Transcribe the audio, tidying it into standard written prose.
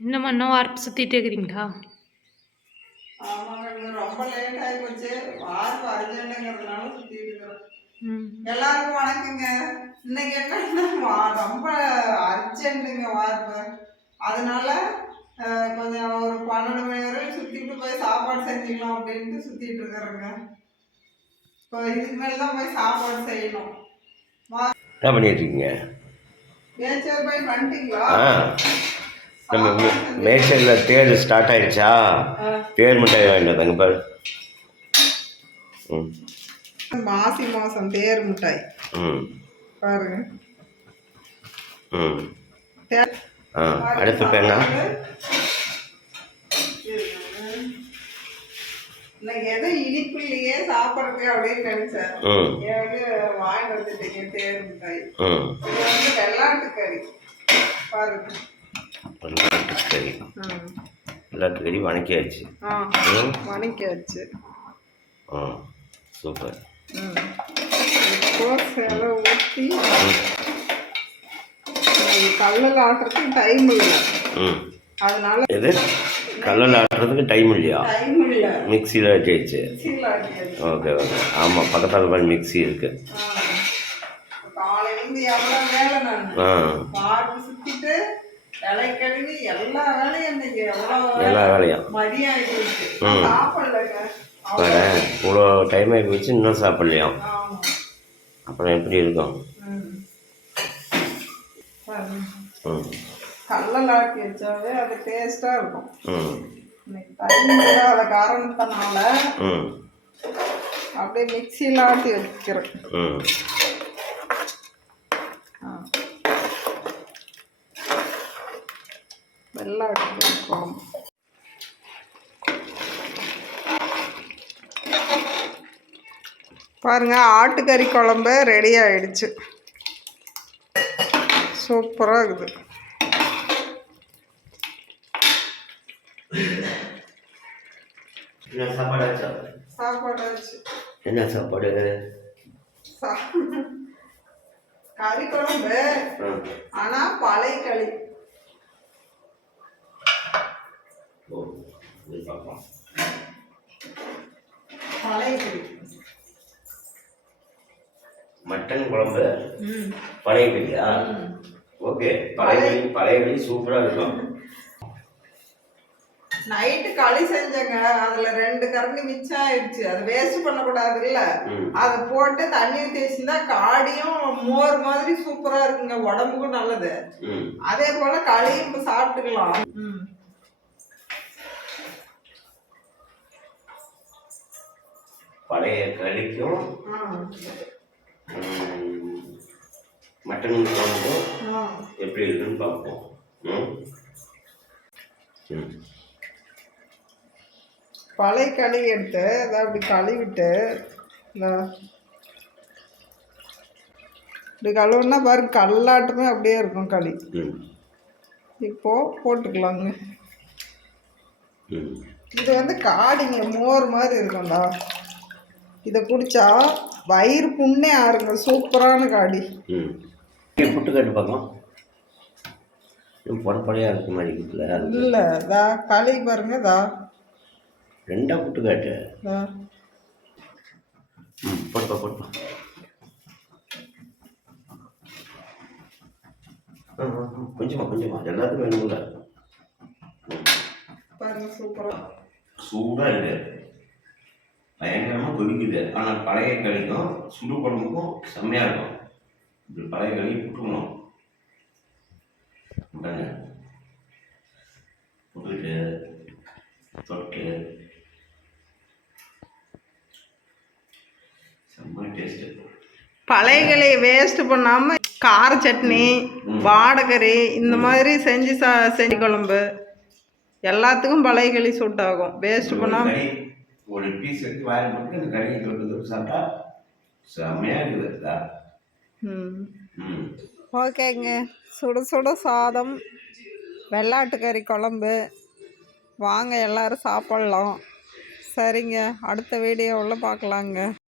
இன்னும் இன்னும் வார்ப்பு சுற்றிட்டே இருக்கிறீங்களா? ஆமாங்க, ரொம்ப லேட் ஆகி போச்சு. வார்ப்பு அர்ஜென்ட்டுங்கிறதுனால சுற்றிட்டு இருக்கிறோம். எல்லாருக்கும் வணக்கங்க. இன்னைக்கு என்னன்னா ரொம்ப அர்ஜென்ட்டுங்க வார்ப்பு. அதனால கொஞ்சம் ஒரு 12 மணி வரையும் சுற்றிட்டு போய் சாப்பாடு செஞ்சுக்கலாம் அப்படின்ட்டு சுற்றிட்டு இருக்கிறோங்க. இப்போ இதுக்கு மேலே தான் போய் சாப்பாடு செய்யணும். என்ன பண்ணிட்டு இருக்கீங்க? மேச்சேரி போய் பண்ணிட்டீங்களா? நம்ம மேச்சேரியில் தேர் ஸ்டார்ட் ஆயிடுச்சா? தேர் மிட்டாய் வாங்கிட்டு வந்தாங்க பாரு. மாசி மாதம் தேர் மிட்டாய் பாருங்க. அடுத்து இப்போ என்ன? இன்னைக்கு எதுவும் இனிப்பு இல்லையே சாப்பிட்றதுக்கு அப்படின்னு நினைச்சேன். வாங்கிட்டு வந்துட்டீங்க தேர் மிட்டாய். இது வந்து வெள்ளாட்டுக்கறி பாருங்க. வெள்ளாட்டுக்கறி வெள்ளாட்டுக்கறி வணக்கியாச்சு. வணக்கியாச்சு. சூப்பர். சேலை ஊற்றி கல்லில் ஆட்டுறதுக்கு டைம் இல்லை. அதனால இது கல்லில் ஆட்டுறதுக்கு டைம் இல்லையா? டைம் இல்லை, மிக்சியில் ஆட்டியாச்சு. Okay okay. ஆமாம், பக்கத்தால் மாதிரி மிக்சி இருக்கு. காலையிலேருந்து எவ்வளோ வேலை நான் பாட்டு சுற்றிட்டு இலை கழுவி எல்லா வேலையும் இன்னைக்கு எல்லா வேலையும் மதியம் ஆகிடுச்சு. சாப்பிடலங்க. இவ்வளோ டைம் ஆகி போச்சு, இன்னும் சாப்பிட்லையா? அப்புறம் எப்படி இருக்கும்? கடலில் ஆட்டி வச்சாவே அது டேஸ்ட்டாக இருக்கும். இன்னைக்கு டைம் இல்லாத காரணத்தினால அப்படியே மிக்சியில் ஆட்டி வைக்கிறேன். வெள்ளாட்டு குழம்பு பாருங்க. ஆட்டுக்கறி குழம்பு ரெடி ஆயிடுச்சு. சூப்பராக இருக்குது. சாப்பாடாச்சு. என்ன சாப்பாடு? கறி குழம்பு, ஆனா பழைய களி. பழைய களி மட்டன் குழம்பு பழைய களியா? ஓகே. பழைய களி சூப்பராக இருக்கும். நைட்டு களி செஞ்சேங்க. அதுல 2 கரண்டி மிச்சம் ஆயிடுச்சு. அதை வேஸ்ட் பண்ணக்கூடாது இல்ல, அதை போட்டு தண்ணி ஊற்றி வச்சிருந்தா காடியும் மோர் மாதிரி சூப்பரா இருக்குங்க. உடம்புக்கும் நல்லது. அதே போல களியும் சாப்பிட்டுக்கலாம். பழைய களிக்கும் மட்டன் குழம்பும் எப்படி இருக்குன்னு பார்ப்போம். பழைய களி எடுத்து அதை அப்படி கழுவிட்டு இப்படி கழுவுனா பாருங்க, கல்லாட்டுமே அப்படியே இருக்கும் களி. இப்போ போட்டுக்கலாங்க. இது வந்து காடிங்க மோர் மாதிரி இருக்கும்டா. இதை குடிச்சா வயிறு புண்ணே ஆறுங்க. சூப்பரான காடி. புட்டு கட்டு பார்க்கலாம். பொடப்படையாக இருக்கு மாதிரி இருக்குல்ல? இல்லை, இதா களி பாருங்க. இதா 2 புட்டு காட்டு. போட்டுப்பா போட்டுப்பா. கொஞ்சமா எல்லாத்துக்கும் வேணும்ல. பாருங்க, சூடாக இருக்கு. பயங்கரமாக கொதிக்குது. ஆனால் பழைய களிக்கும் சுடு குழம்புக்கும் செம்மையாக இருக்கும். இப்படி பழைய களி புட்டுக்கணும். புட்டுக்கிட்டு தொட்டு செம்ம டேஸ்ட்டு. பழைய களியை வேஸ்ட் பண்ணாமல் கார சட்னி, வாடகறி இந்த மாதிரி செஞ்சு குழம்பு எல்லாத்துக்கும் பழைய களி சூட் ஆகும். வேஸ்ட் பண்ணாமல் ஒரு பீஸ் எடுத்து வாயில் போட்டு அந்த கறியை தொட்டு சாப்பிட்டா செம்மையாக இருக்குதுதா. ஓகேங்க. சுட சுட சாதம், வெள்ளாட்டுக்கறி குழம்பு. வாங்க எல்லோரும் சாப்பிட்லாம். சரிங்க, அடுத்த வீடியோவில் பார்க்கலாங்க.